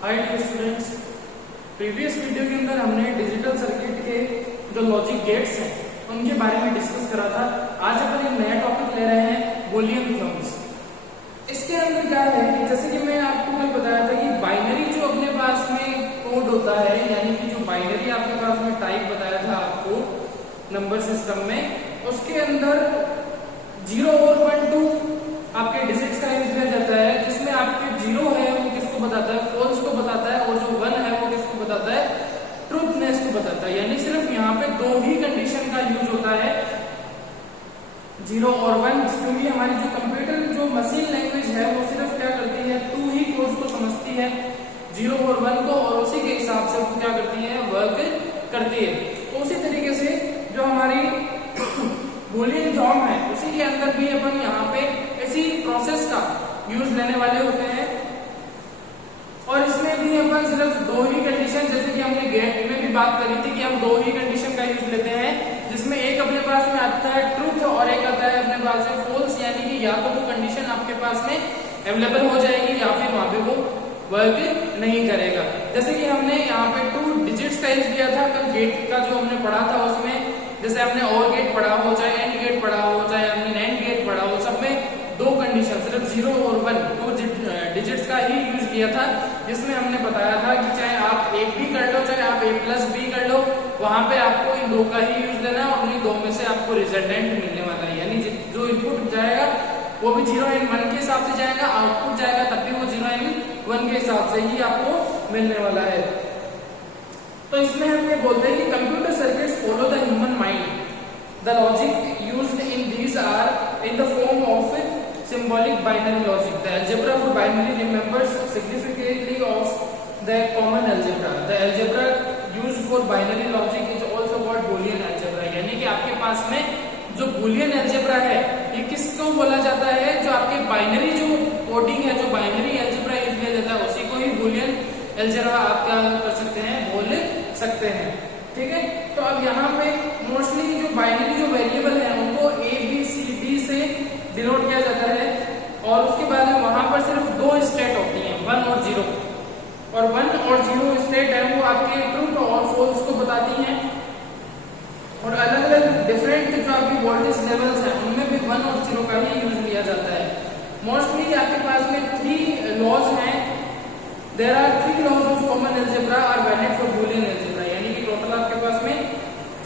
हाय dear students, previous video के अंदर हमने डिजिटल सर्किट के जो लॉजिक गेट्स हैं उनके बारे में डिस्कस करा था। आज अपन एक नया टॉपिक ले रहे हैं, बूलियन थ्योरम्स। इसके अंदर क्या है कि जैसे कि मैं आपको कल बताया था कि बाइनरी जो अपने पास में कोड होता है, यानी कि जो बाइनरी आपके पास में टाइप बताया था आपको नंबर सिस्टम में, उसके अंदर 0 और 1 2 आपके डिजिट्स का यूज किया जाता है, जिसमें आपके 0 है वो किसको बताता है, फॉल्स को बताता है, और जो 1 है वो किसको बताता है, ट्रूथनेस को बताता है। यानी सिर्फ यहाँ पे दो ही कंडीशन का यूज होता है, 0 और 1, क्योंकि हमारी जो कंप्यूटर जो मशीन लैंग्वेज है वो सिर्फ क्या करती है, 2 ही कोड्स को समझती है, 0 और 1 को, और उसी के हिसाब से वो क्या करती है, वर्क करती है। तो उसी तरीके से जो हमारी बूलियन थ्योरम है उसी के अंदर भी अपन यहाँ पे इसी प्रोसेस का यूज लेने वाले होते हैं, और इसमें भी अपन सिर्फ दो ही कंडीशन, जैसे कि हमने गेट में भी बात करी थी कि हम दो ही कंडीशन का यूज लेते हैं, जिसमें एक अपने पास में आता है ट्रूथ और एक आता है अपने पास में फॉल्स, यानी कि या तो वो कंडीशन आपके पास में अवेलेबल हो जाएगी या फिर वहां पे वो वर्क नहीं करेगा। जैसे कि हमने यहाँ पे 2 डिजिट्स का यूज किया था कल गेट का जो हमने पढ़ा था, उसमें जैसे हमने और गेट पढ़ा हो, चाहे एंड गेट पढ़ा हो, चाहे हमने नैंड गेट पढ़ा हो, सब में दो कंडीशन, सिर्फ 0 और 1 2 डिजिट्स का ही यूज किया था, जिसमें हमने बताया था कि चाहे आप एक भी कर लो, चाहे आप a+b कर लो, वहां पे आपको इन दो का ही यूज लेना है, और इन दो में से आपको रिजल्टेंट मिलने वाला है। यानी जो इनपुट जाएगा वो भी 0 and 1 के हिसाब से जाएगा, आउटपुट जाएगा तब भी वो 0 and 1 के हिसाब से ही आपको मिलने वाला है। तो इसमें हम ये बोलते हैं कि computer circuits follow the human mind, the logic used in these are in the form of symbolic binary logic. The algebra for binary remembers significantly of the common algebra. The algebra used for binary logic is also called Boolean algebra. यानी कि आपके पास में जो Boolean algebra है ये किसको बोला जाता है, जो आपके बाइनरी जो कोडिंग है, जो बाइनरी algebra यूज किया जाता है उसी को ही Boolean algebra आप क्या कर सकते हैं, बोल सकते हैं। ठीक है, तो अब यहाँ पे मोस्टली जो बाइनरी जो वेरिएबल है उनको a b c d से डिनोट किया जाता है, और उसके बाद में वहां पर सिर्फ दो स्टेट होती हैं, 1 और 0, और 1 और 0 स्टेट है वो आपके ट्रूथ और फॉल्स को बताती हैं, और अलग अलग डिफरेंट जो आपकी वोल्टेज लेवल्स हैं उनमें भी 1 और 0 का ही यूज लिया जाता है। मोस्टली आपके पास में 3 लॉज हैं, there are 3 laws of common algebra are valid for Boolean algebra, यानी कि टोटल आपके पास में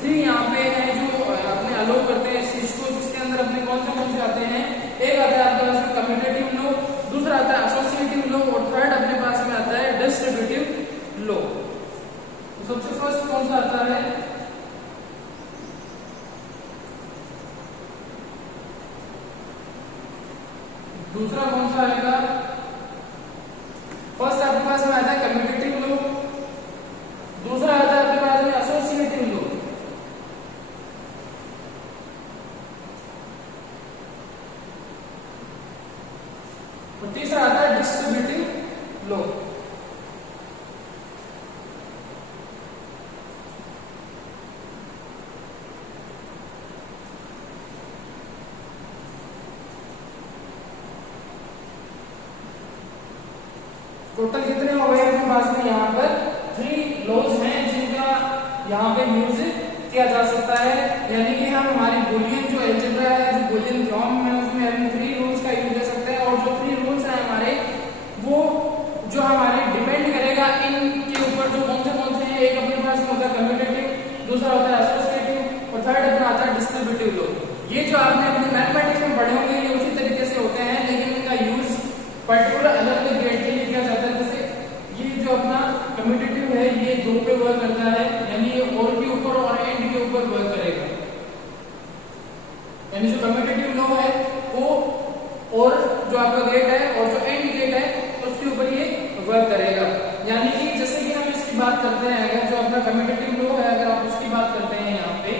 3 यहाँ पे हैं जो अपने अलो करते हैं इस चीज को, जिसके अंदर अपने कौन से आते हैं, एक आता है आपके पास में कम्यूटेटिव लो, दूसरा आता है एसोसिएटिव लो, और थर्ड अपने पास में आता है डिस्ट्रीब्यूटिव लो। तो सबसे फर्स्ट कौन सा आता है, दूसरा कौन सा आएगा, फर्स्ट आपके पास में आता है कम्यूटेटिव लो, दूसरा आता है आपके पास में एसोसिएटिव लो, और तीसरा आता है डिस्ट्रीब्यूटिव लो। टोटल कितने हो गए अपने पास में, यहाँ पर 3 लॉज हैं जिनका यहाँ पे यूज किया जा सकता है, यानी कि हम हमारी बूलियन जो अलजेब्रा है, जो बूलियन थ्योरम है, उसमें हम 3 रूल्स का यूज ले सकते हैं, और जो 3 रूल्स हैं हमारे वो जो हमारे डिपेंड करेगा इनके ऊपर, जो कौन से हैं, एक अपने पास में होता है कम्यूटेटिव, दूसरा होता है एसोसिएटिव, और थर्ड अपना आता है डिस्ट्रीब्यूटिव लो। ये जो आपने अपने मैथमेटिक्स में पढ़े होंगे ये उसी तरीके से होते हैं, लेकिन इनका यूज पर्टिकुलर अलग अलग गेट के लिए किया जाता है। जैसे ये जो अपना कम्यूटेटिव है ये 2 पे वर्क करता है, यानी ये और के ऊपर और एंड के ऊपर वर्क करेगा, यानी जो कम्यूटेटिव लो है वो और जो आपका गेट है और जो एंड गेट है उसके ऊपर ये वर्क करेगा। यानी कि जैसे कि हम इसकी बात करते हैं, अगर जो अपना कम्यूटेटिव लो है अगर आप उसकी बात करते हैं यहाँ पे,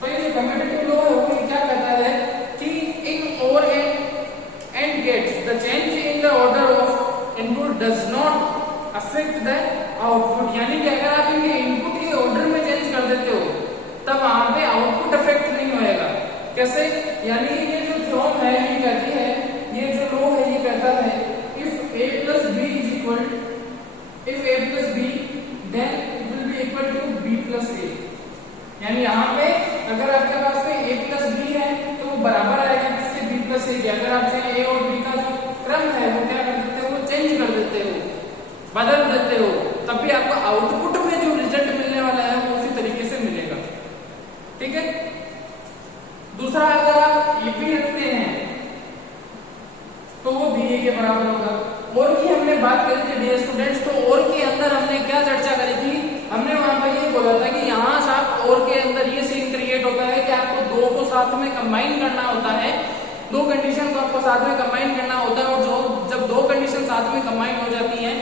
तो ये कम्यूटेटिव लो है वो क्या कहता है कि इन और AND gates the change in the order of input does not affect the output, यानी कि अगर आप इनके इनपुट के ऑर्डर में चेंज कर देते हो तब वहां पे आउटपुट अफेक्ट नहीं होएगा, यानी यहाँ पे अगर आपके पास में a प्लस बी है तो वो बराबर आएगा किसके, b प्लस ए के। अगर आपसे a और b का जो क्रम है वो क्या कर देते हो, चेंज कर देते हो, बदल देते हो, तब भी आपको आउटपुट में जो रिजल्ट मिलने वाला है वो उसी तरीके से मिलेगा। ठीक है। दूसरा, अगर आप ये भी रखते हैं तो वो बी ए के बराबर होगा। और की हमने बात करी थी डियर स्टूडेंट्स, तो और के अंदर हमने क्या चर्चा करी थी, हमने वहां पर ये बोला था कि यहाँ से आप और के अंदर ये सीन क्रिएट होता है कि आपको दो को साथ में कंबाइन करना होता है, दो कंडीशन को आपको साथ में कंबाइन करना होता है, और जो जब दो कंडीशन साथ में कंबाइन हो जाती हैं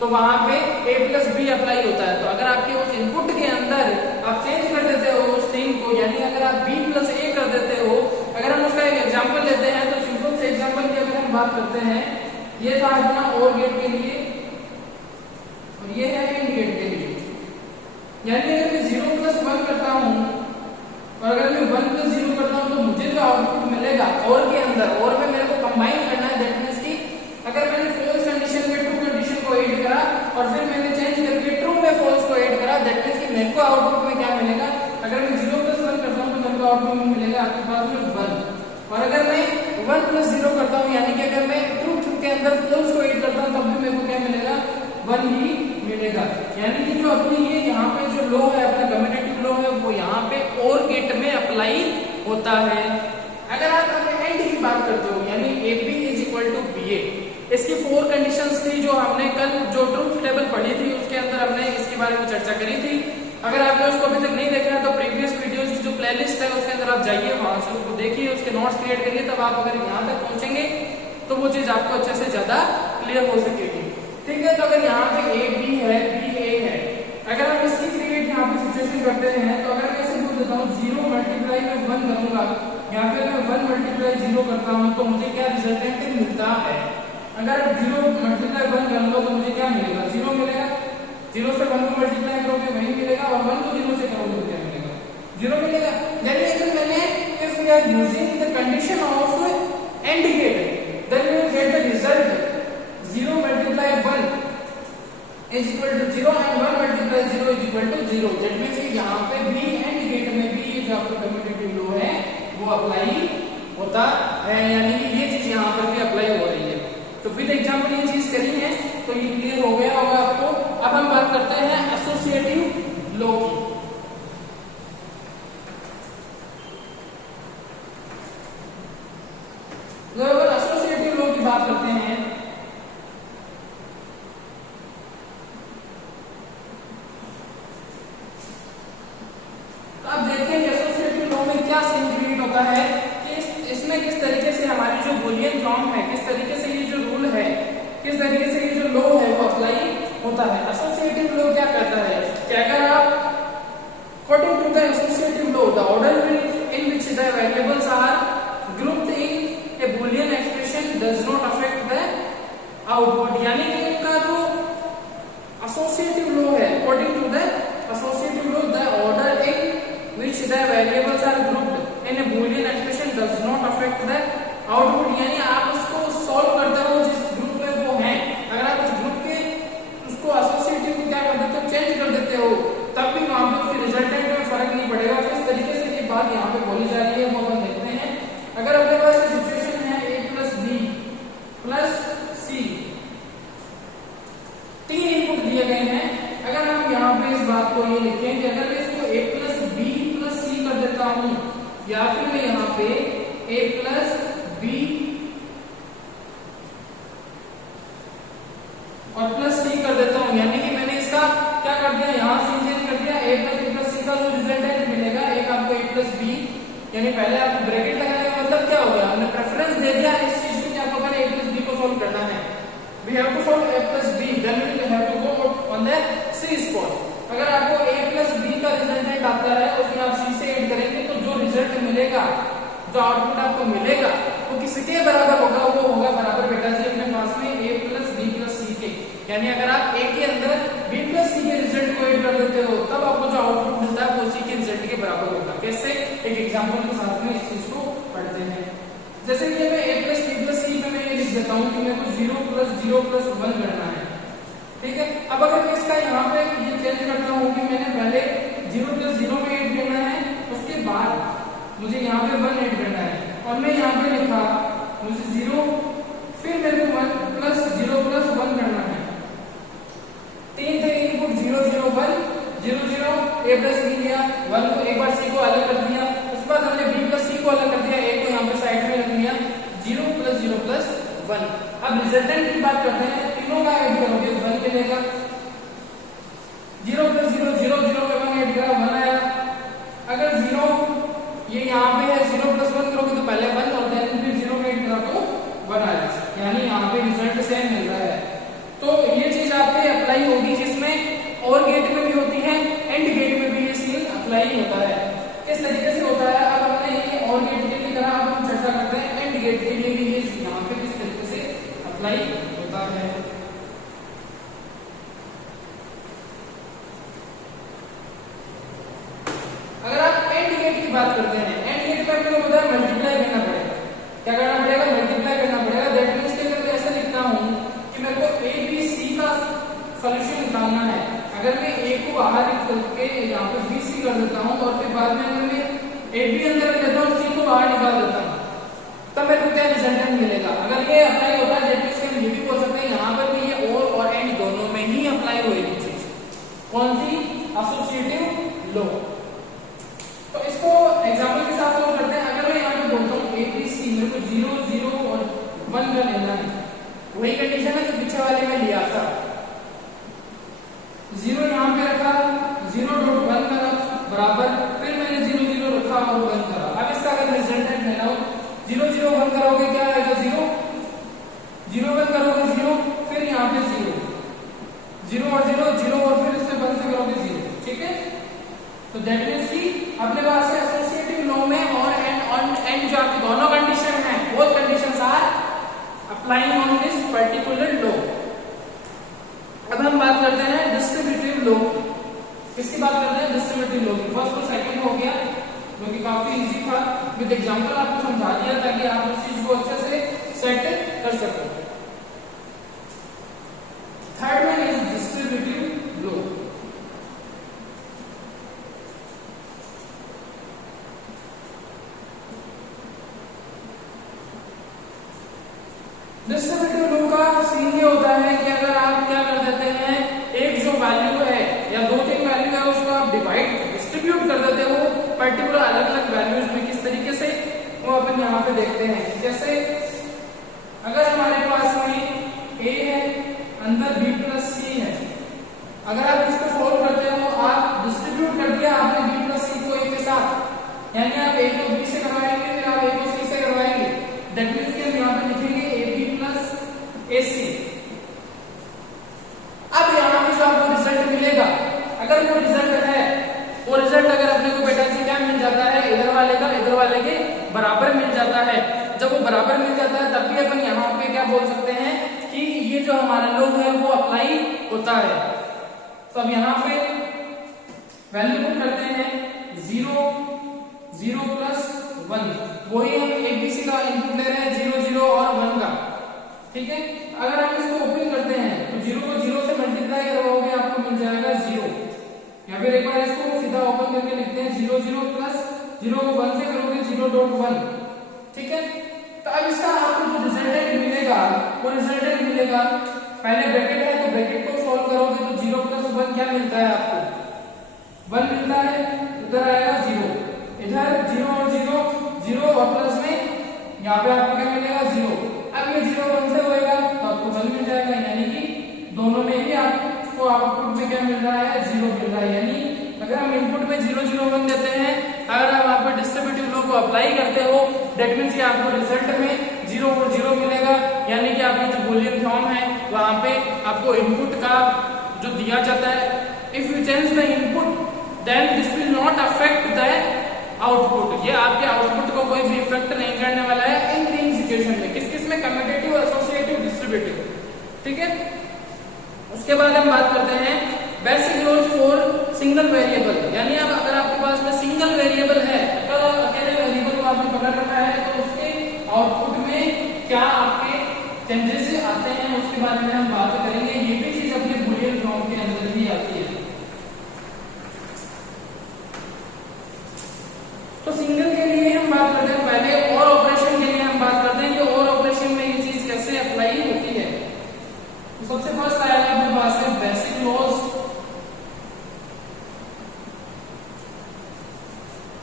तो वहां पे a प्लस बी अप्लाई होता है। तो अगर आपके उस इनपुट के अंदर आप चेंज कर देते हो उस सीन को, यानी अगर आप b प्लस ए कर देते हो, अगर हम उसका एक एग्जाम्पल लेते हैं तो सिंपल से एग्जाम्पल की अगर हम बात करते हैं, ये था अपना और गेट के लिए और ये है एंड गेट के लिए। यानी अगर मैं 0 प्लस 1 करता हूं और अगर मैं 1 प्लस 0 करता हूं तो मुझे जो आउटपुट मिलेगा और के अंदर, और में मेरे को कंबाइन करना है, दैट मींस कि अगर मैंने फॉल्स कंडीशन में ट्रू कंडीशन को ऐड करा और फिर मैंने चेंज करके ट्रू में फॉल्स को ऐड करा, दैट मींस कि मेरे को आउटपुट में क्या मिलेगा, अगर मैं 0 प्लस 1 करता हूं तो मेरे को आउटपुट में मिलेगा आपके पास में 1, और अगर मैं 1 प्लस 0 करता हूं यानी कि अगर मैं ट्रू के अंदर फॉल्स को ऐड करता हूं तब भी मेरे को क्या मिलेगा, 1 ही मिलेगा। यानी कि जो अपनी ये यहाँ पे जो लॉ है, अपना कम्यूटेटिव लॉ है, वो यहाँ पे और गेट में अप्लाई होता है। अगर आप एंड की बात करते हो यानी AB is equal to BA, इसकी 4 कंडीशंस थी जो हमने कल जो ट्रूथ टेबल पढ़ी थी उसके अंदर हमने इसके बारे में चर्चा करी थी। अगर आपने उसको अभी तक नहीं देखा है तो प्रीवियस वीडियोस की जो प्लेलिस्ट है उसके अंदर आप जाइए, वहां से उसको देखिए, उसके नोट्स क्रिएट करिए, तब आप अगर यहाँ तक पहुंचेंगे तो वो चीज आपको अच्छे से ज्यादा क्लियर हो सकेगी। ठीक है। तो अगर यहाँ पे A B है, B A है, अगर हम इसकी क्रिएट यहाँ पे सिचुएशन करते हैं तो अगर मैं ऐसे बोल देता हूँ 0 मल्टीप्लाई में 1 करूंगा या फिर मैं 1 मल्टीप्लाई 0 करता हूँ तो मुझे क्या रिजल्टेंट मिलता है। अगर 0 मल्टीप्लाई 1 करूंगा तो मुझे क्या मिलेगा, 0 मिलेगा, 0 से 1 को मल्टीप्लाई करोगे वही मिलेगा, और 1 को 0 से करोगे तो क्या मिलेगा, 0 मिलेगा। यानी अगर मैंने if we are using the condition of AND gate then we will get the result 0 multiply 1 is equal to 0 and 1 multiply 0 is equal to 0। That means यहाँ पे भी एंड गेट में भी ये जो आपका कम्यूटेटिव लॉ है वो अप्लाई होता है, यानी कि ये चीज यहाँ पर भी अप्लाई हो रही है। तो विद एग्जांपल ये चीज करी है तो ये क्लियर हो गया होगा आपको। अब हम बात करते हैं एसोसिएटिव लॉ की। अगर एसोसिएटिव लॉ की बात करते हैं है कि इसमें किस तरीके से हमारी जो बूलियन फॉर्म है, किस तरीके से ये जो रूल है, किस तरीके से ये जो लॉ है वो अप्लाई होता है। एसोसिएटिव लॉ क्या कहता है कि अगर आप according to the associative law the order in which the variables are grouped in a Boolean expression does not affect the output. यानी कि इनका जो एसोसिएटिव लॉ है, according to the associative law the order in which the variables are grouped in a Boolean expression does not affect the output. यानी आप उसको solve करते हो जिस ग्रुप में वो है, अगर आप उस ग्रुप के उसको एसोसिएटिव को क्या कर देते हो, चेंज कर देते हो, तब भी वहां पे उसके रिजल्टेंट में फर्क नहीं पड़ेगा। किस तरीके से ये बात यहाँ पे बोली जा रही है वो हम देखते हैं। अगर अपने पास सिचुएशन है a plus b plus c, 3 input दिए गए हैं। अगर हम यहाँ पे इस बात को ये लिखें कि अगर मैं इसको a plus b plus c कर देता हूँ या फिर मैं यहाँ पे a प्लस b और प्लस c कर देता हूँ, यानी कि मैंने इसका क्या कर दिया, यहाँ से चेंज कर दिया, a प्लस c का जो रिजल्टेंट मिलेगा एक आपको a प्लस b, यानी पहले आपको ब्रैकेट लगाने का मतलब क्या हो गया, हमने प्रेफरेंस दे दिया इस चीज को कि आपको पहले a प्लस b को सॉल्व करना है। We have to solve a plus b, then we will have to go on the c spot. अगर आपको a प्लस b का रिजल्टेंट आता है उसमें आप c से ऐड करेंगे तो जो रिजल्ट मिलेगा, जो आउटपुट आपको मिलेगा वो किसके बराबर होगा, वो होगा बराबर बेटा जी अपने पास में a plus b plus c के। यानी अगर आप a के अंदर b प्लस c के रिजल्ट को ऐड कर देते हो तब आपको जो आउटपुट मिलता है वो c के रिजल्ट के बराबर होगा। कैसे, एक एग्जांपल के साथ में इस चीज को पढ़ते हैं। जैसे कि मैं a plus b plus c पे मैं ये लिख देता हूँ कि मेरे को 0 प्लस 0 प्लस 1 करना है। ठीक है। अब अगर मैं इसका यहाँ पे ये चेंज करता हूँ कि मैंने पहले 0 प्लस 0 में ऐड करना है यहाँ पे 1 ऐड करना है और मैं यहाँ पे लिखा मुझे 0, फिर मेरे को 1 प्लस 0 प्लस 1 करना है। 3 थे इनपुट 0 0 1 0 0, a प्लस b लिया, 1 को एक बार c को अलग कर दिया, उसके बाद हमने b प्लस c को अलग कर दिया, a को यहाँ पे साइड में रख दिया, 0 प्लस 0 प्लस 1। अब रिजल्टेंट की बात करते हैं, तीनों का ऐड करोगे 1 मिलेगा। 0 प्लस 0 0 0 पे 1 ऐड करा 1 आया। अगर 0 ये यहाँ पे है 0 प्लस 1 करोगे तो पहले 1 और देन फिर 0 में ऐड करा तो 1 आया, यानी यहाँ पे रिजल्ट सेम मिल रहा है। तो ये चीज आप पे अप्लाई होगी जिसमें और गेट में भी होती है, एंड गेट में भी ये सीन अप्लाई होता है। किस तरीके से होता है, अब हमने ये और गेट के लिए करा, अब हम चर्चा करते हैं एंड गेट के लिए भी ये यहाँ पे किस तरीके से अप्लाई होता है। अगर आप एंड गेट की बात करते हैं, एंड गेट पे आपको पता है मल्टीप्लाई करना पड़ेगा। क्या करना पड़ेगा? मल्टीप्लाई करना पड़ेगा। दैट मींस कि अगर मैं ऐसा लिखता हूं कि मेरे को a b c का सॉल्यूशन निकालना है, अगर मैं a को बाहर निकाल के यहाँ पे b c कर देता हूं और फिर बाद में अगर मैं a b अंदर रख देता हूं c को बाहर निकाल देता हूं, तब मेरे को क्या रिजल्टेंट मिलेगा? अगर ये अप्लाई होता है दैट मींस कि हम ये भी बोल सकते हैं यहाँ पर भी ये और एंड दोनों में ही अप्लाई होएगी चीज। कौन सी? Associative law. तो इसको एग्जांपल के साथ सॉल्व करते हैं। अगर मैं यहाँ पे बोलता हूँ a b c, मेरे को 0 0 और 1 का लेना है, वही कंडीशन है जो पीछे वाले में लिया था। 0 यहाँ पे रखा, 0.1 करा बराबर, फिर मैंने 0 0 रखा और 1 करा। अब इसका अगर रिजल्टेंट लेना हो, 0 0 1 करोगे क्या आएगा? 0 0 1 करोगे 0, फिर यहाँ पे 0 0 और 0 0 और फिर इससे 1 से करोगे 0। ठीक है, तो दैट मींस कि अपने पास है एसोसिएटिव लॉ में और एंड जो आपकी दोनों कंडीशन है, both conditions are applying on this particular law. अब हम बात करते हैं डिस्ट्रीब्यूटिव लॉ। किसकी बात करते हैं? डिस्ट्रीब्यूटिव लॉ की। फर्स्ट और सेकंड हो गया, जो कि काफी इजी था, विद एग्जांपल आपको समझा दिया ताकि आप उस चीज को अच्छे से सेट कर सको। Third one is distributive law. Distributive law का सीन ये होता है कि अगर आप क्या कर देते हैं, एक जो वैल्यू है या 2-3 वैल्यू है उसको आप डिवाइड डिस्ट्रीब्यूट कर देते हो पर्टिकुलर अलग अलग वैल्यूज में। किस तरीके से वो अपन यहाँ पे देखते हैं, जैसे अगर हमारे पास में a है, अंदर b प्लस c है, अगर आप इसको सोल्व करते हो, आप डिस्ट्रीब्यूट कर दिया आपने b प्लस c को a के साथ, यानी आप a को b से करवाएंगे फिर आप a को c से करवाएंगे। दैट मींस कि हम यहाँ पे लिखेंगे AC। अब यहाँ पे जो आपको रिजल्ट मिलेगा, अगर वो रिजल्ट है, वो रिजल्ट अगर अपने को बेटा जी क्या मिल जाता है, इधर वाले का इधर वाले के बराबर मिल जाता है। जब वो बराबर मिल जाता है तब भी अपन यहाँ पे क्या बोल सकते हैं कि ये जो हमारा लॉ है वो अप्लाई होता है। तो अब यहाँ पे वैल्यू पुट करते हैं 0 0 प्लस 1, वही हम ABC का इनपुट ले रहे हैं 0 0 और 1 का। ठीक है, अगर आप इसको ओपन करते हैं तो 0 को 0 से मल्टीप्लाई करवाओगे आपको मिल जाएगा 0, या फिर एक बार इसको सीधा ओपन करके लिखते हैं 0 0 प्लस 0 को 1 से करोगे 0.1। ठीक है, तो अब इसका आपको जो रिजल्टेंट मिलेगा वो रिजल्टेंट मिलेगा, पहले ब्रैकेट है तो ब्रैकेट को सॉल्व करोगे तो 0 प्लस 1 क्या मिलता है आपको? 1 मिलता है, इधर आएगा 0, इधर 0 और 0 0 और प्लस में यहाँ पे आपको क्या मिलेगा? 0। अब ये 0 1 से होएगा तो आपको 1 मिल जाएगा, यानी कि दोनों में ही आपको आउटपुट में क्या मिल रहा है? 0 मिल रहा है। यानी अगर हम इनपुट में 0 0 1 देते हैं, अगर आप यहाँ पर डिस्ट्रीब्यूटिव लॉ को अप्लाई करते हो, दैट मींस कि आपको रिजल्ट में 0 और 0 मिलेगा, यानी कि आपकी जो बूलियन फॉर्म है वहां पे आपको इनपुट का जो दिया जाता है, if you change the input then this will not affect the output. ये आपके आउटपुट को कोई भी इफेक्ट नहीं करने वाला है इन 3 सिचुएशन में। किस किस में? Commutative, associative, distributive. ठीक है, उसके बाद हम बात करते हैं basic rules for single variable. यानी अब अगर आपके पास में सिंगल वेरिएबल है, अगर अकेले वेरिएबल को आपने पकड़ रखा है तो उसके आउटपुट में क्या आपके चेंजेस आते हैं उसके बारे में हम बात करेंगे। ये भी चीज अपने बूलियन फॉर्म के अंदर ही आती है। तो सिंगल के लिए हम बात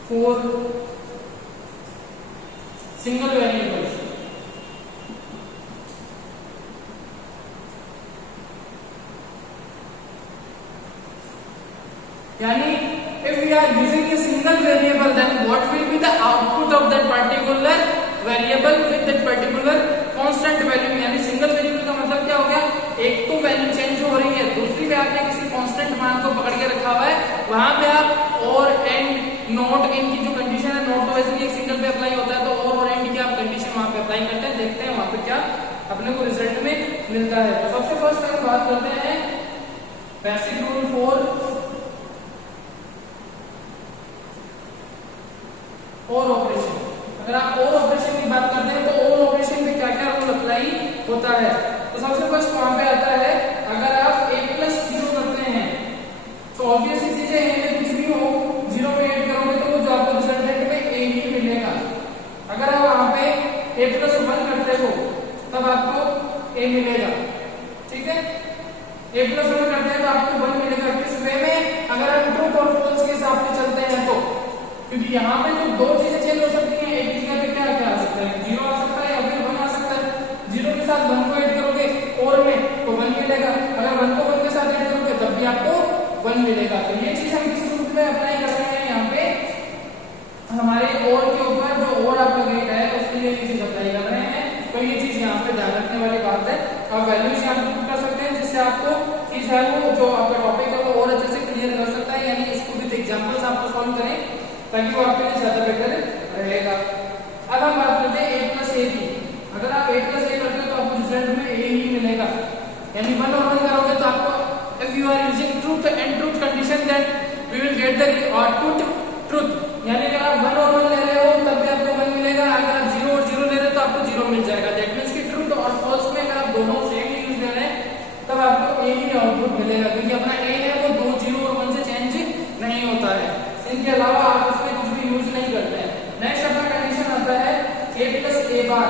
4 सिंगल वेरिएबल्स, यानी if we are using a single variable then what will be the output of that particular variable with that particular constant value, यानी सिंगल वेरिएबल का मतलब क्या हो गया, एक तो वैल्यू चेंज हो रही है, दूसरी पे आपने किसी कांस्टेंट मान को पकड़ के रखा हुआ है, वहां पे आप और एंड नॉट इनकी जो कंडीशन है, नॉट तो वैसे भी एक सिंगल पे अप्लाई होता है, तो और एंड की आप कंडीशन वहां पे अप्लाई करते हैं, देखते हैं वहां पे क्या अपने को रिजल्ट में मिलता है। तो सबसे फर्स्ट हम बात करते हैं बेसिक रूल फॉर और ऑपरेशन। अगर आप और ऑपरेशन की बात करते हैं तो और ऑपरेशन में क्या क्या रूल अप्लाई होता है, तो सबसे फर्स्ट वहां पे आता है, अगर आप a प्लस 0 करते हैं तो ऑब्वियसली चीज है, a में कुछ भी हो 0 में ऐड करोगे तो जो आपको रिजल्टेंट में a ही मिलेगा। अगर आप वहां पे a प्लस 1 करते हो तब आपको a मिलेगा, ठीक है। a प्लस 1 करते हैं तो आपको 1 मिलेगा। किस वे में, अगर आप ट्रू और फॉल्स के हिसाब से चलते हैं तो, क्योंकि यहाँ पे तो दो चीजें चेंज हो सकती हैं, एक जगह पे क्या क्या आ सकता है, 0 आ सकता है या फिर 1 आ सकता है। 0 के साथ 1 को ऐड करोगे और में तो 1 मिलेगा, अगर 1 को 1 के साथ ऐड करोगे तब भी आपको 1 मिलेगा। तो ये चीज हम किस रूप में अप्लाई कर रहे हैं, यहाँ पे हमारे और के ऊपर जो और आपका गेट है उसके लिए ये चीज अप्लाई कर रहे हैं। तो ये चीज यहाँ पे ध्यान रखने वाली बात है। आप वैल्यूज यहाँ पे पुट कर सकते हैं जिससे आपको चीज है वो जो आपका टॉपिक है वो और अच्छे से क्लियर कर सकता है, यानी इसको विद एग्जांपल्स आपको सॉल्व करें ताकि वो आपके लिए ज्यादा बेटर रहेगा। अब हम बात करते हैं a प्लस a की। अगर आप a प्लस a करते हो तो आपको रिजल्ट में a ही मिलेगा, यानी 1 और 1 करोगे तो आपको if you are using truth and truth condition then we will get the output truth, यानी अगर आप 1 और 1 ले रहे हो तब भी आपको 1 मिलेगा, अगर आप 0 और 0 ले रहे हो तो आपको 0 मिल जाएगा। दैट मींस कि ट्रूथ और फॉल्स में अगर आप दोनों सेम यूज कर रहे हैं तब आपको a ही आउटपुट मिलेगा, क्योंकि अपना a है वो 2 0 और 1 से चेंज नहीं होता है, इनके अलावा आप उसमें कुछ भी यूज नहीं करते हैं। नेक्स्ट अपना कंडीशन आता है a प्लस a बार,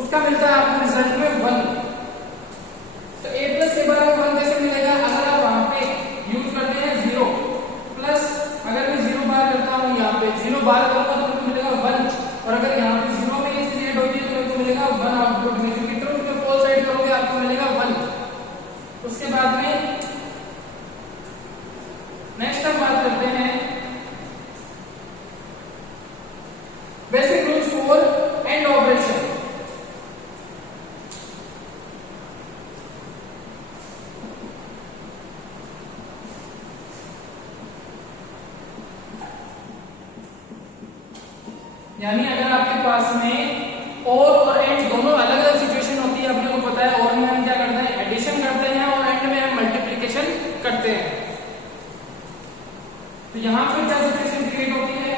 उसका मिलता है आपको रिजल्ट में 1। तो a प्लस a बार 1 कैसे मिलेगा, अगर आप वहां पे यूज करते हैं 0 प्लस, अगर मैं 0 बार करता हूं यहाँ पे 0 बार करूंगा तो मुझे मिलेगा 1, और अगर यहाँ पे 0 में ये चीज ऐड होती है तो मुझे मिलेगा 1 आउटपुट में, क्योंकि ट्रूथ में फॉल्स ऐड करोगे आपको मिलेगा 1। उसके बाद में नेक्स्ट हम बात करते हैं basic rules for and operation. यानी अगर आपके पास में और एंड दोनों अलग अलग सिचुएशन होती है, अपने को पता है, और में हम क्या करते हैं एडिशन करते हैं और एंड में हम मल्टीप्लिकेशन करते हैं। तो यहाँ पे क्या सिचुएशन क्रिएट होती है,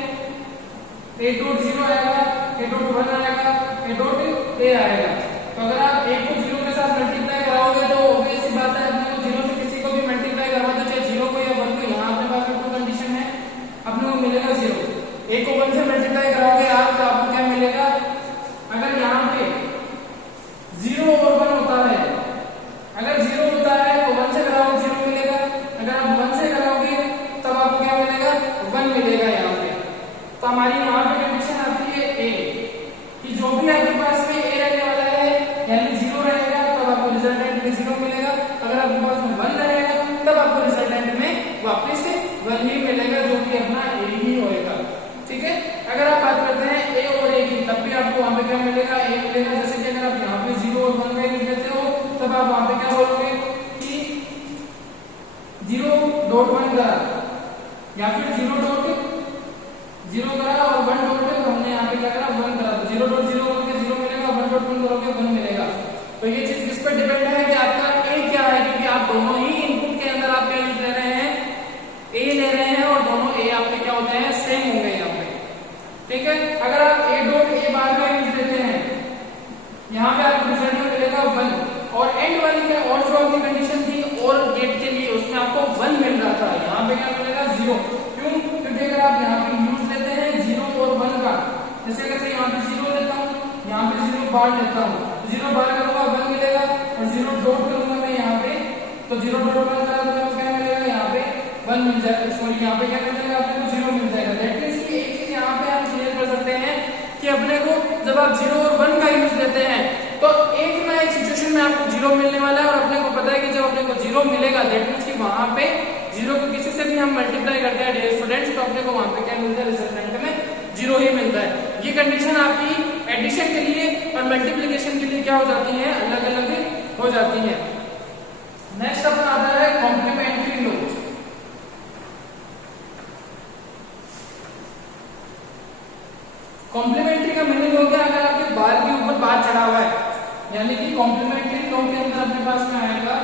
a डॉट 0 आएगा, a डॉट 1 आएगा, a डॉट a आएगा। तो अगर आप a को 0 के साथ मल्टीप्लाई कराओगे तो ऑब्वियस सी बात है अपने को 0 से किसी को भी मल्टीप्लाई करवा दो, चाहे 0 को या 1 को, यहाँ अपने पास में कोई कंडीशन है, अपने को मिलेगा 0। a को 1 से मल्टीप्लाई कराओगे आप तो आपको क्या मिलेगा, अगर यहाँ पे 0 और 1 होता है, अगर 0 होता है तो 1 से कराओगे 0 मिलेगा, अगर आप 1 से कराओगे तब आपको क्या मिलेगा 1 मिलेगा यहाँ पे। तो हमारी यहाँ पे कंडीशन आती है a कि जो भी आपके पास में a रहने वाला है यानी 0 रहेगा तब आपको रिजल्टेंट में 0 मिलेगा, अगर आपके पास में 1 रहेगा तब आपको रिजल्टेंट में वापस से 1 ही मिलेगा, जो कि अपना a ही होएगा, ठीक है। अगर आप बात करते हैं a और a की तब भी आपको वहां पे क्या मिलेगा, a मिलेगा। जैसे कि अगर आप यहाँ पे 0 और 1 का यूज करते हो तब आप वहां पे क्या बोलोगे कि 0 डॉट 1 करा या फिर 0 डॉट 0 करा और 1 डॉट हमने यहाँ पे क्या करा 1 करा, तो 0 डॉट 0 करोगे 0 मिलेगा, 1 डॉट 1 करोगे 1 मिलेगा। तो ये चीज किस पर डिपेंड है कि आपका a क्या है, क्योंकि आप दोनों ही इनपुट के अंदर आप क्या यूज ले रहे हैं, a ले रहे हैं, और दोनों a आपके क्या होते हैं सेम होंगे यहाँ पे, ठीक है। अगर आप a डॉट a बार का यूज लेते हैं यहाँ पे आपको रिजल्ट में मिलेगा 1, और एंड वाली का और जो आपकी कंडीशन थी और गेट के लिए उसमें आपको 1 मिल रहा था, यहाँ पे क्या मिलेगा 0। क्यों, क्योंकि अगर आप यहाँ पे यूज लेते हैं 0 और 1 का, जैसे अगर मैं यहाँ पे 0 लेता हूँ, यहाँ पे 0 बार लेता हूँ, 0 बार करूंगा 1 मिलेगा, और 0 डॉट करूंगा मैं यहाँ पे तो 0 डॉट 1 करा तो क्या मिलेगा यहाँ पे 1 मिल जाएगा, सॉरी यहाँ पे क्या मिलेगा जब आप 0 और 1 का यूज लेते हैं तो एक ना एक सिचुएशन में आपको 0 मिलने वाला है, और अपने को पता है कि जब अपने को 0 मिलेगा दैट मींस कि वहां पे 0 को किसी से भी हम मल्टीप्लाई करते हैं डियर स्टूडेंट्स, तो अपने को वहां पे क्या मिलता है, रिजल्टेंट में 0 ही मिलता है। ये कंडीशन आपकी एडिशन के लिए और मल्टीप्लिकेशन के लिए क्या हो जाती है, अलग अलग हो जाती है। नेक्स्ट अपना आता है कॉम्प्लीमेंट्री लॉ। कॉम्प्लीमेंट्री का मीनिंग हो गया अगर आपके बार के ऊपर बार चढ़ा हुआ है, यानी कि कॉम्प्लीमेंट्री लॉ के अंदर अपने पास में आएगा,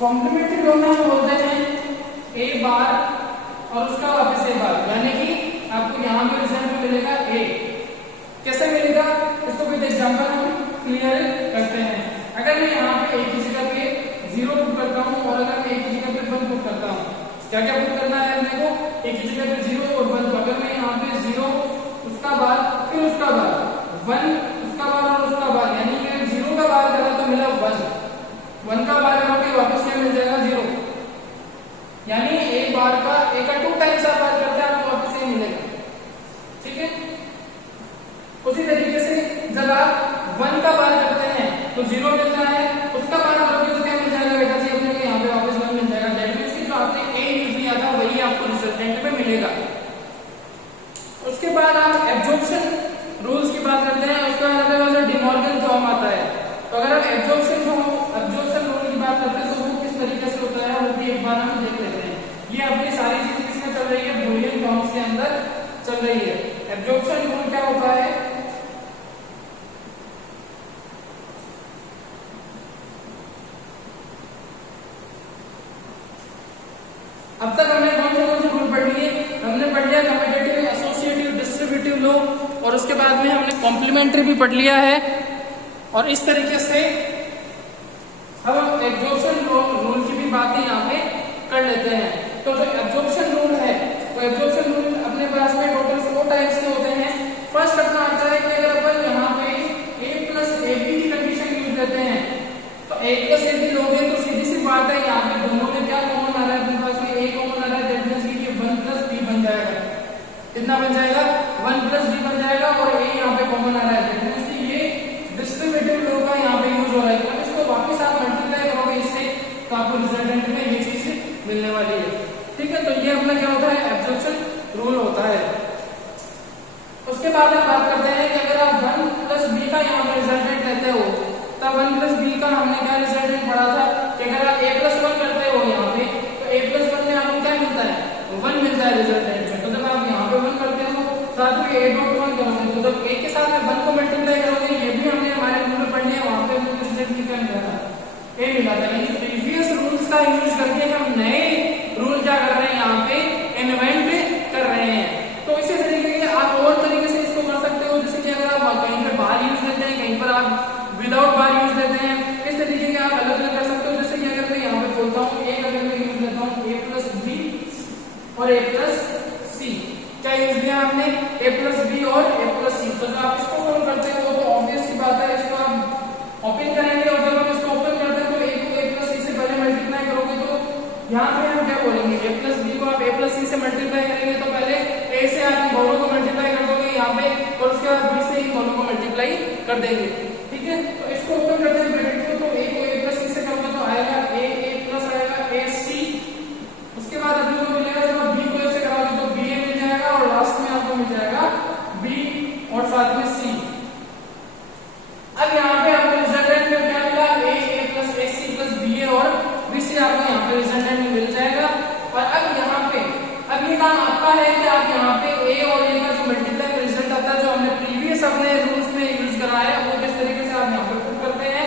कॉम्प्लीमेंट्री लॉ में हम बोलते हैं ए बार और उसका वापस ए बार, यानी कि आपको यहां पे रिजल्ट में मिलेगा ए। कैसे मिलेगा इसको विद एग्जांपल हम क्लियर करते हैं। अगर मैं यहाँ पे एक ही जगह पे 0 पुट करता हूँ और अगर मैं एक ही जगह पे 1 पुट करता हूँ, क्या क्या पुट करना है अपने को, एक ही जगह पे 0 और 1, तो अगर मैं यहाँ पे 0 उसका बार फिर उसका बार 1 उसका बार और उसका बार, यानी कि 0 का बार करा तो मिला 1 का बार करोगे वापस क्या मिल जाएगा 0, यानी एक बार का एक का 2 टाइम्स आप बार करते हैं आपको वापस ये मिलेगा। ठीक है, उसी तरीके से जब आप 1 का बार करते हैं तो 0 मिलता है, उसका बार करोगे तो क्या मिल जाएगा बेटा जी, अपने को यहाँ पे वापस 1 मिल जाएगा। दैट मींस कि जो आपने ए यूज किया था वही आपको रिजल्टेंट में मिलेगा। उसके बाद आप एब्जॉर्प्शन रूल्स की बात करते हैं, उसके बाद हमारे पास डिमॉर्गन थ्योरम आता है। तो अगर आप एब्जॉर्प्शन रूल की बात करते हैं तो वो किस तरीके से होता है वो भी एक बार हम देख लेते हैं। ये अपनी सारी चीजें किसमें चल रही है, बूलियन थ्योरम्स के अंदर चल रही है। एब्जॉर्प्शन रूल क्या होता है, अब तक हमने कौन से रूल पढ़ लिए, हमने पढ़ लिया कम्यूटेटिव, एसोसिएटिव, डिस्ट्रीब्यूटिव लॉ, और उसके बाद में हमने कॉम्प्लीमेंट्री भी पढ़ लिया है। और इस तरीके से हम एब्जॉर्प्शन रूल की भी बातें यहाँ पे कर लेते हैं। तो जो एब्जॉर्प्शन रूल है तो एब्जॉर्प्शन रूल अपने पास में टोटल 4 टाइप्स के होते हैं। फर्स्ट अपना आता है कि अगर अपन यहाँ पे a प्लस ए बी की कंडीशन यूज लेते हैं तो a प्लस ए बी लोगे तो सीधी सी बात है यहाँ पे दोनों में क्या कॉमन आ रहा है, अपने पास में a कॉमन आ रहा है, दैट मींस कि ये 1 प्लस b बन जाएगा। कितना बन जाएगा, 1 प्लस b बन जाएगा, और a यहाँ पे कॉमन आ रहा है, दैट मींस कि ये डिस्ट्रीब्यूटिव लॉ का यहाँ पे यूज हो रहा है। तो इसको वापस आप मल्टीप्लाई करोगे इससे तो आपको रिजल्टेंट में ये चीज मिलने वाली है। ठीक है, तो ये अपना क्या होता है, एब्जॉर्प्शन रूल होता है। उसके बाद हम बात करते हैं कि अगर आप 1 प्लस बी का यहाँ पे रिजल्टेंट लेते हो तब 1 प्लस बी का हमने क्या रिजल्टेंट पढ़ा था कि अगर आप a प्लस 1 करते हो यहाँ पे तो a प्लस 1 में आपको क्या मिलता है, 1 मिलता है रिजल्टेंट में। तो जब आप यहाँ पे 1 करते हो साथ में a डॉट 1 करोगे तो जब a के साथ में 1 को मल्टीप्लाई करोगे, ये भी हमने हमारे रूल में पढ़ लिया, वहां पे हमको रिजल्ट क्या मिला था, a मिला था। यानी प्रीवियस रूल्स का यूज करके हम नए रूल क्या कर रहे हैं, यहाँ पे इन्वेंट कर रहे हैं। तो इसी तरीके से आप और तरीके से इसको कर सकते हो, जैसे कि अगर आप कहीं पर बार यूज लेते हैं, कहीं पर आप विदाउट बार यूज लेते हैं, इस तरीके के आप अलग अलग कर सकते हो। जैसे कि अगर मैं यहाँ पे बोलता हूँ एक, अगर मैं यूज लेता हूँ a प्लस बी और a प्लस सी, क्या यूज किया हमने, a प्लस बी और a प्लस सी। तो जब आप इसको फॉलो करते हो तो ऑब्वियस सी बात है इसको आप ओपन करेंगे, और जब हम इसको ओपन करते हैं तो a को a प्लस सी से पहले मल्टीप्लाई करोगे तो यहाँ पे हम क्या बोलेंगे, a प्लस बी को आप a प्लस सी से मल्टीप्लाई करेंगे तो पहले a से आप इन दोनों को मल्टीप्लाई कर दोगे यहाँ पे, और उसके बाद b से इन दोनों को मल्टीप्लाई कर देंगे। ठीक है, तो इसको ओपन करते हैं ब्रैकेट को, तो a को a प्लस सी से करोगे तो आएगा a प्लस आएगा a सी। उसके बाद अपने को मिलेगा जब आप b को a से कराओगे तो b a मिल जाएगा, और लास्ट में आपको मिल जाएगा b और साथ में c। अब यहाँ पे आपको रिजल्टेंट में क्या मिला, a plus a c plus b a और b c आपको यहाँ पे रिजल्टेंट में मिल जाएगा। और अब यहाँ पे अब ये काम आपका है कि आप यहाँ पे a और a का जो मल्टीप्लाई का रिजल्ट आता है जो हमने प्रीवियस अपने रूल्स में यूज करा है वो किस तरीके से आप यहाँ पे पुट करते हैं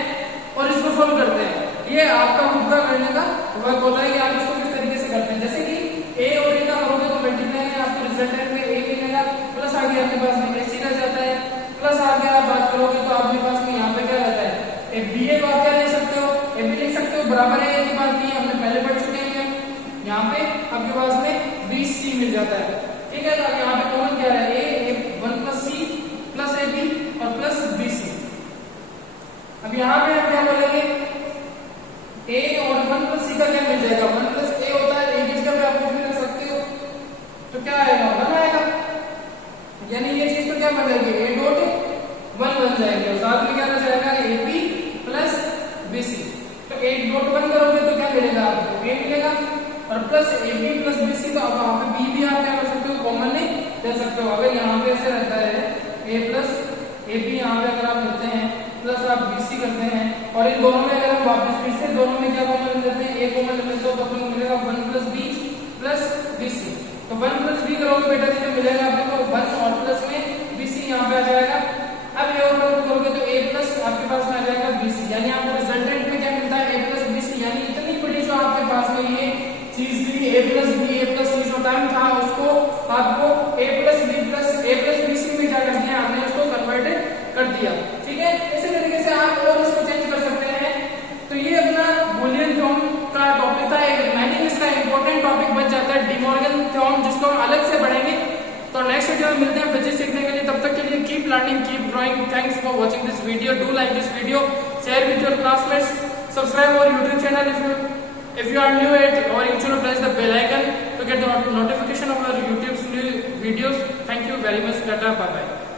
और इसको सोल्व करते हैं। ये आपका खुद का करने का वर्क होता है कि आप इसको किस तरीके से करते हैं। जैसे कि a और a का करोगे तो मल्टीप्लाई में आपको रिजल्टेंट में a मिलेगा, प्लस आगे आपके पास में a c रह जाता है, प्लस आगे आप बात करोगे तो आपके पास में यहाँ पे क्या रहता है, a b a को आप क्या ले सकते हो, a b लिख सकते हो, बराबर है की बात नहीं, हमने पहले पढ़ चुके हैं। यहाँ पे आपके पास में b c मिल जाता है। ठीक है, तो अब यहाँ पे कॉमन क्या है, a 1 plus c plus a b और प्लस b c। अब यहाँ पे हम क्या बोलेंगे, a और 1 प्लस c का क्या मिल जाएगा, 1 प्लस a होता है, a की जगह पे आप कुछ भी रख सकते हो, तो क्या आएगा 1 आएगा। आपको ए मिलेगा और plus A B plus B C, तो अब वहां पे बी भी आप क्या कर सकते हो, कॉमन नहीं ले सकते हो। अगर यहाँ पे ऐसे रहता है ए प्लस ए बी, यहाँ पे अगर आप लेते हैं प्लस आप बी सी करते हैं और इन दोनों में अगर हम वापस फिर से दोनों में क्या कॉमन लेते हैं, ए कॉमन लेते हो, तो अपन को मिलेगा 1 plus B plus B C. तो 1 प्लस बी करोगे बेटा जी तो मिलेगा आपको 1 और प्लस में बी सी यहाँ पे आ जाएगा। अब ये और करोगे तो ए प्लस आपके पास में आ जाएगा बी सी, यानी आपको रिजल्टेंट में क्या मिलता है, ए प्लस बी सी। यानी इतनी बड़ी जो आपके पास में ये चीज थी ए प्लस बी ए प्लस सी, जो टर्म था उसको आपको ए प्लस बी सी में क्या कर दिया, हमने उसको कन्वर्टेड कर दिया। ठीक है, इसी तरीके से आप और इसको चेंज कर सकते हैं। तो ये अपना बूलियन थ्योरम का टॉपिक था, एक रिमेनिंग इसका इंपॉर्टेंट टॉपिक बच जाता है डी मॉर्गन थ्योरम, जिसको हम अलग से पढ़ेंगे। तो नेक्स्ट वीडियो में मिलते हैं फिजिक्स सीखने के लिए, तब तक के लिए keep learning keep drawing. Thanks for watching this video, do like this video, share with your classmates, subscribe our YouTube channel if you are new at, or you should press the bell icon to get the notification of our YouTube's new videos. Thank you very much. Tata, bye bye.